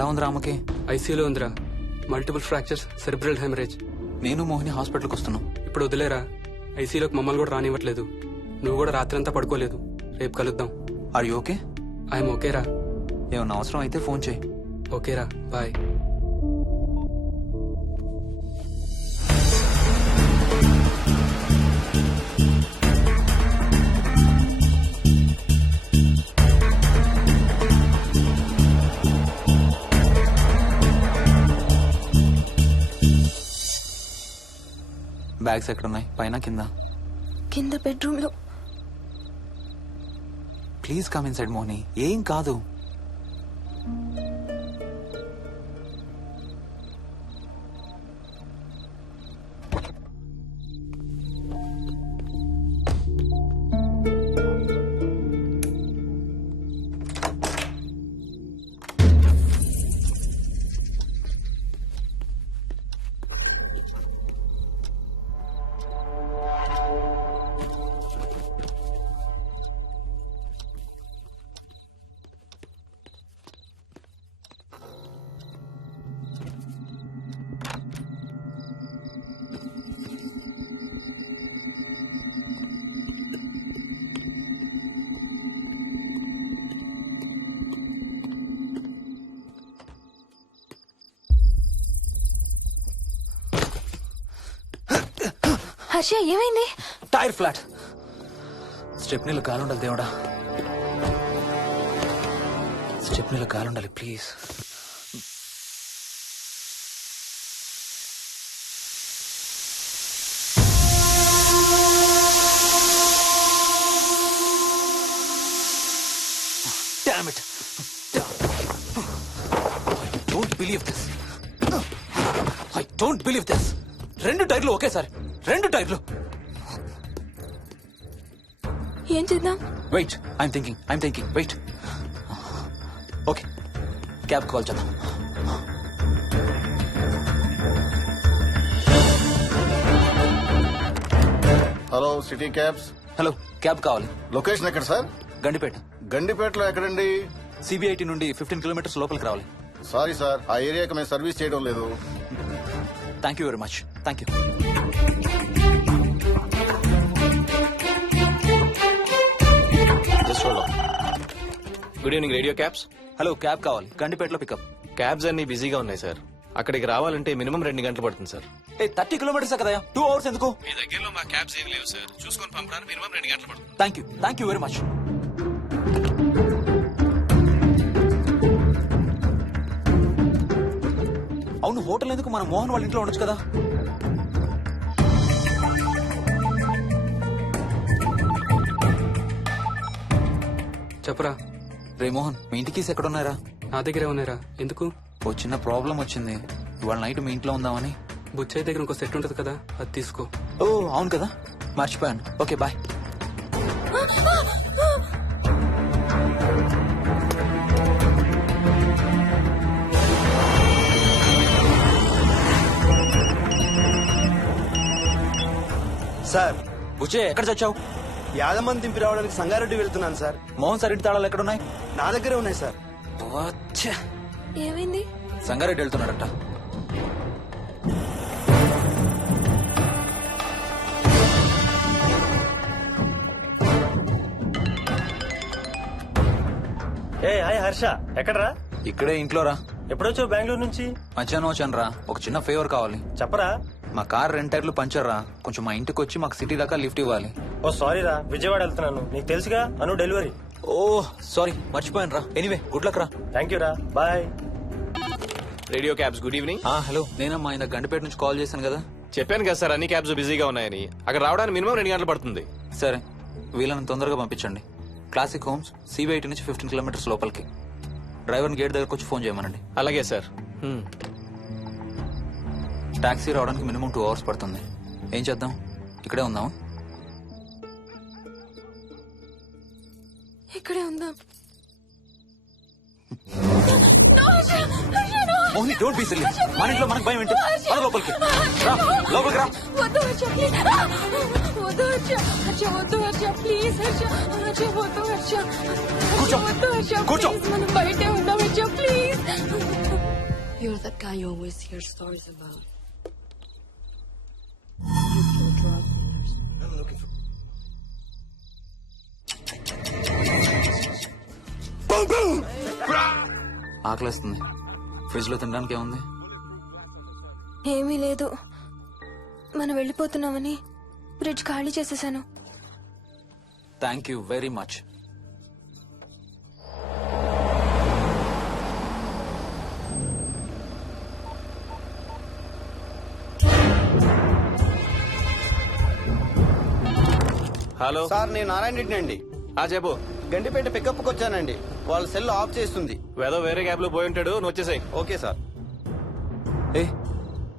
ఎలా ఉంది రామకి? ఐసీయూలో ఉందిరా. Multiple fractures, cerebral haemorrhage. నేను మోహిని హాస్పిటల్కి వస్తున్నాం. ఇప్పుడు వదిలేరా, ఐసీయూలోకి మమ్మల్ని కూడా రానివ్వట్లేదు. నువ్వు కూడా రాత్రంతా పడుకోలేదు. రేపు కలుద్దాం. Are you okay? ఐఎమ్ ఓకేరా. ఏమన్నా అవసరం అయితే ఫోన్ చేయి. ఓకేరా, బాయ్. బ్యాగ్స్ ఎక్కడున్నాయి? పైన కింద? కింద బెడ్రూమ్ లో. Please come inside Mohini, ఏం కాదు. హర్ష, ఏమైంది? Tyre flat. స్టెప్నీలో గాలుండాలి దేవుడా, స్టెప్నీలో గాలుండాలి please. Damn it. I don't believe this. రెండు టైర్లు ఒకేసారి, రెండు టైర్లు. ఏం చేద్దాం? Wait, I'm thinking. Wait. Okay, cab call చేద్దాం. Hello, city cabs. Hello, cab కావాలి. లొకేషన్ ఎక్కడ సార్? గండిపేట. గండిపేటలో ఎక్కడండి? సిబిఐటి నుండి 15 కిలోమీటర్స్ లోపలికి రావాలి. సారీ సార్, ఆ ఏరియాకి మేము సర్వీస్ చేయడం లేదు. Thank you very much. Thank you. Good evening radio cabs. Hello, cab కావాలి. గండిపేటలో పికప్. క్యాబ్స్ అన్ని బిజీగా ఉన్నాయి సార్. అక్కడికి రావాలంటే మినిమం 2 గంటలు పడుతుంది సార్. 30 కిలోమీటర్స్ కదా, 2 అవర్స్ ఎందుకు? మీ దగ్గరలో మా క్యాబ్స్ ఏం లేవు సార్. చూసుకొని పంపడానికి మినిమం 2 గంటలు పడుతుంది. Thank you very much. అవును, హోటల్ ఎందుకు? మనం మోహన్ వాళ్ళ ఇంట్లో ఉండొచ్చు కదా. చెప్పరా. రే మోహన్, మీ ఇంటికి ఎక్కడ ఉన్నారా? నా దగ్గరే ఉన్నారా. ఎందుకు? ఓ చిన్న ప్రాబ్లం వచ్చింది. ఇవాళ నైట్ మీ ఇంట్లో ఉందామని. బుచ్చయ్య దగ్గర ఇంకో సెట్ ఉంటది కదా, అది తీసుకో. ఓ అవును కదా, మర్చిపోయాను. Okay, bye. సార్, బుచ్చే ఎక్కడ చచ్చావు? యాదమ్మని దింపి రావడానికి సంగారెడ్డి వెళ్తున్నాను సార్. మోహన్ సార్ ఇంటి తాళాలు ఎక్కడ ఉన్నాయి? నా దగ్గరే ఉన్నాయి సార్. ఏమైంది? సంగారెడ్డి వెళ్తున్నాడట. ఏ హాయ్ హర్ష, ఎక్కడరా? ఇక్కడే ఇంట్లో రా. ఎప్పుడొచ్చావు బెంగళూరు నుంచి? మధ్యాహ్నం వచ్చాను రా. ఒక చిన్న ఫేవర్ కావాలి. చెప్పరా. మా కార్ 2 టైర్లు పంచర్ రా. కొంచెం మా ఇంటికి వచ్చి మాకు సిటీ దాకా లిఫ్ట్ ఇవ్వాలి. ఓ సారీ రా, విజయవాడ వెళ్తున్నాను. నీకు తెలుసుగా, అను డెలివరీ. ఓ సారీ, మర్చిపోయాను రా. ఎనీవే, గుడ్ లక్ రా. థ్యాంక్ యూ రా, bye. Radio cabs, good evening. Hello, నేనమ్మా ఇంత గండిపేట నుంచి కాల్ చేశాను కదా. చెప్పాను కదా సార్, అన్ని క్యాబ్స్ బిజీగా ఉన్నాయని. అక్కడ రావడానికి మినిమం 2 గంటలు పడుతుంది. సరే, వీళ్ళని తొందరగా పంపించండి. క్లాసిక్ హోమ్స్, సిబిఐటి నుంచి 15 కిలోమీటర్స్ లోపలికి. డ్రైవర్ని గేట్ దగ్గరకు వచ్చి ఫోన్ చేయమనండి. అలాగే సార్. టాక్సీ రావడానికి మినిమం 2 అవర్స్ పడుతుంది. ఏం చేద్దాం? ఇక్కడే ఉందాం. ఇక్కడే ఉందాం. Mohini, don't be silly. మన ఇంట్లో మనకు భయం ఏంటి? మన లోపలికి రా, లోపలికి రా. వద్దు హర్ష, ప్లీజ్. వద్దు హర్ష, హర్ష వద్దు హర్ష, ప్లీజ్ హర్ష, హర్ష వద్దు హర్ష, కూర్చో, వద్దు హర్ష, కూర్చో. ప్లీజ్, మనం బయటే ఉందాం Harsha, please. You're that guy you always hear stories about. You kill drug dealers. ఆకలేస్తుంది. ఫ్రిడ్జ్ లో తినడానికి ఏముంది? ఏమీ లేదు. మనం వెళ్ళిపోతున్నామని ఫ్రిడ్జ్ ఖాళీ చేసేసాను. Thank you very much. Hello sir నేను నారాయణ రెడ్డి అండి. చెప్పు. గండిపేట పికప్కి వచ్చానండి. వాళ్ళ సెల్ ఆఫ్ చేస్తుంది. వేదో వేరే క్యాబ్ లో పోయి ఉంటాడు, నువ్వు వచ్చేసాయి. Okay sir. ఏ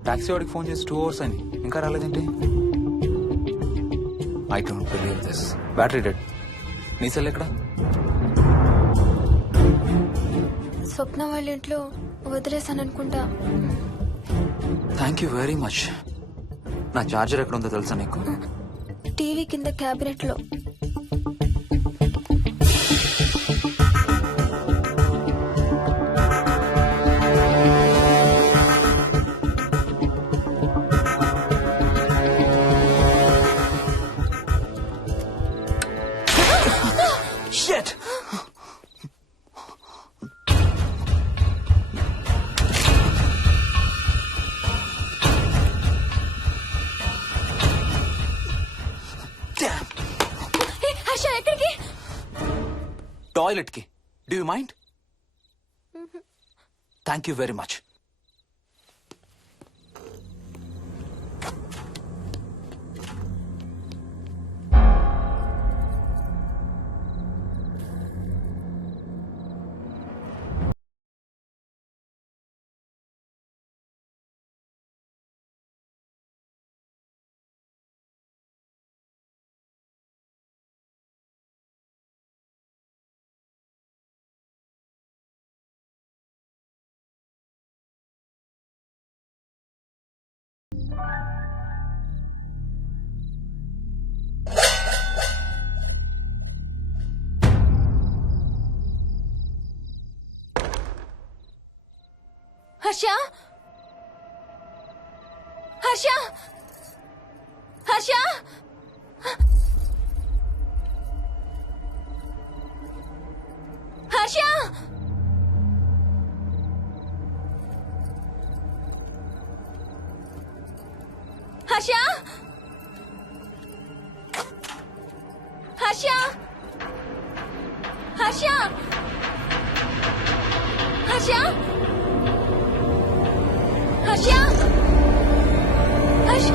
టాక్సీ వాడికి ఫోన్ చేసి 2 hours అని ఇంకా రాలేదేంటి? I don't believe this. Battery dead. నీ సెల్ ఎక్కడ? స్వప్న వాళ్ళ ఇంట్లో వదిలేసాను అనుకుంటా. Thank you very much. నా చార్జర్ ఎక్కడ ఉందో తెలుసా నీకు? టీవీ కింద క్యాబినెట్ లో. Shit! Damn! హర్ష ఎక్కడికి? టాయిలెట్ కి. Do you mind? Thank you very much. Harsha Harsha Harsha Harsha Harsha Harsha Harsha Harsha Harsha Harsha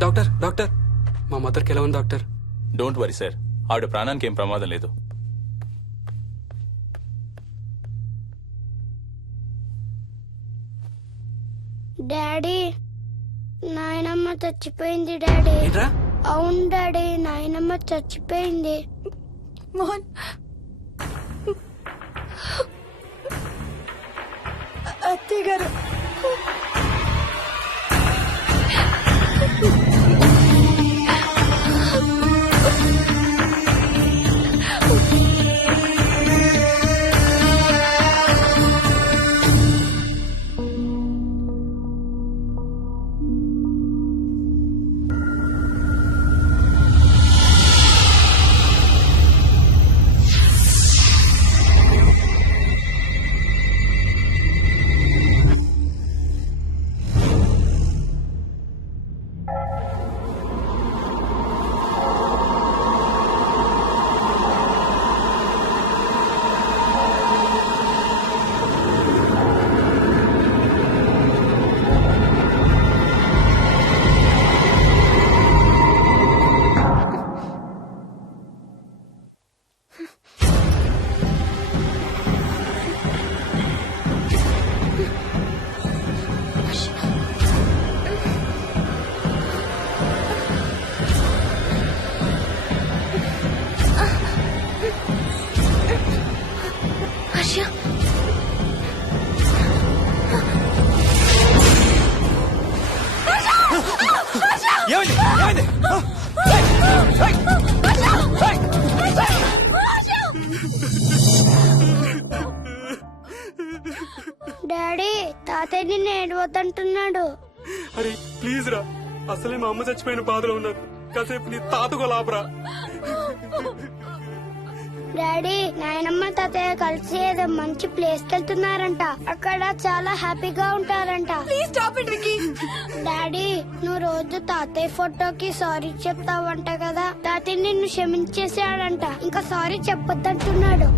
doctor doctor మా మదర్కి ఎలా ఉంది డాక్టర్? డోంట్ వరీ సార్, ఆవిడ ప్రాణానికి ఏం ప్రమాదం లేదు. డాడీ నాయనమ్మ చచ్చిపోయింది డాడీ. ఏంట్రా? అవును డాడీ, నాయనమ్మ చచ్చిపోయింది. మోహన్ అత్తయ్య గారు ఏమైంది ఏమైంది ఆ? డాడీ తాతయ్య నిన్ను ఏడవద్దంటున్నాడు. అరే ప్లీజ్ రా, అసలే మా అమ్మ చచ్చిపోయిన బాధలో ఉన్నాను. కాసేపు నీ తాతకు లాపరా. డాడీ నాయనమ్మ తాతయ్య కలిసి ఏదో మంచి ప్లేస్ కి వెళ్తున్నారంట. అక్కడ చాలా హ్యాపీగా ఉంటారంట. Please stop it Vicky. Daddy నువ్వు రోజు తాతయ్య ఫోటోకి సారీ చెప్తావంట కదా. తాతయ్య నిన్ను క్షమించేసాడంట. ఇంకా సారీ చెప్పొద్దంటున్నాడు.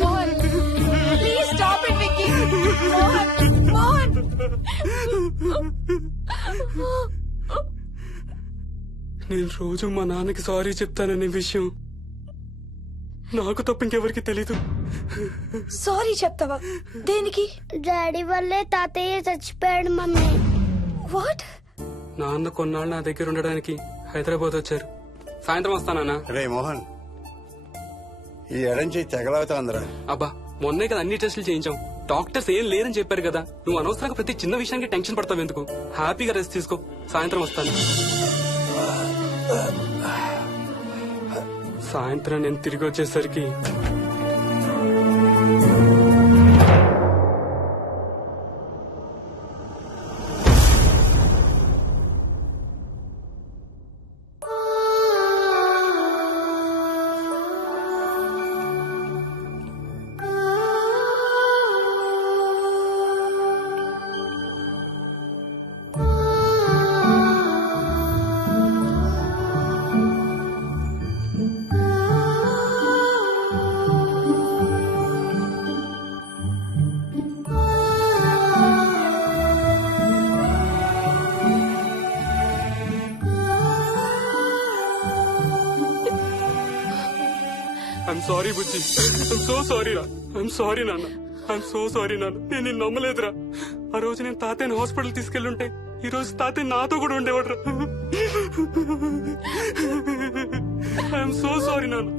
Mohan please stop it Vicky. Mohan Mohan నేను రోజు మా నాన్నకి సారీ చెప్తాననే విషయం నాకు తప్ప ఇంకెవరికి తెలీదు. సారీ చెప్తావా? దేనికి? డాడీ వల్లే తాతయ్య చచ్చిపోయాడు మమ్మీ. వాట్? నాన్న కొన్నాళ్ళు నా దగ్గర ఉండడానికి హైదరాబాద్ వచ్చారు. సాయంత్రం వస్తానా? రే మోహన్, ఈ ఎడంచి తెగలవుతాందిరా. అబ్బా మొన్నే కదా అన్ని టెస్టులు చేయించాం. డాక్టర్స్ ఏం లేరని చెప్పారు కదా. నువ్వు అనవసరంగా ప్రతి చిన్న విషయానికి టెన్షన్ పడతావు ఎందుకు? హ్యాపీగా రెస్ట్ తీసుకో. సాయంత్రం వస్తాను. సాయంత్రం నేను తిరిగి వచ్చేసరికి I'm sorry Bujji. I'm so sorry రా. ఐఎమ్ సారీ నాన్న. ఐఎమ్ సో సారీ నాన్న. నేను నిన్ను నమ్మలేదురా. ఆ రోజు నేను తాతయ్యని హాస్పిటల్ తీసుకెళ్ళుంటే ఈ రోజు తాతయ్య నాతో కూడా ఉండేవాడు రా. ఐఎమ్ సో సారీ నాన్న.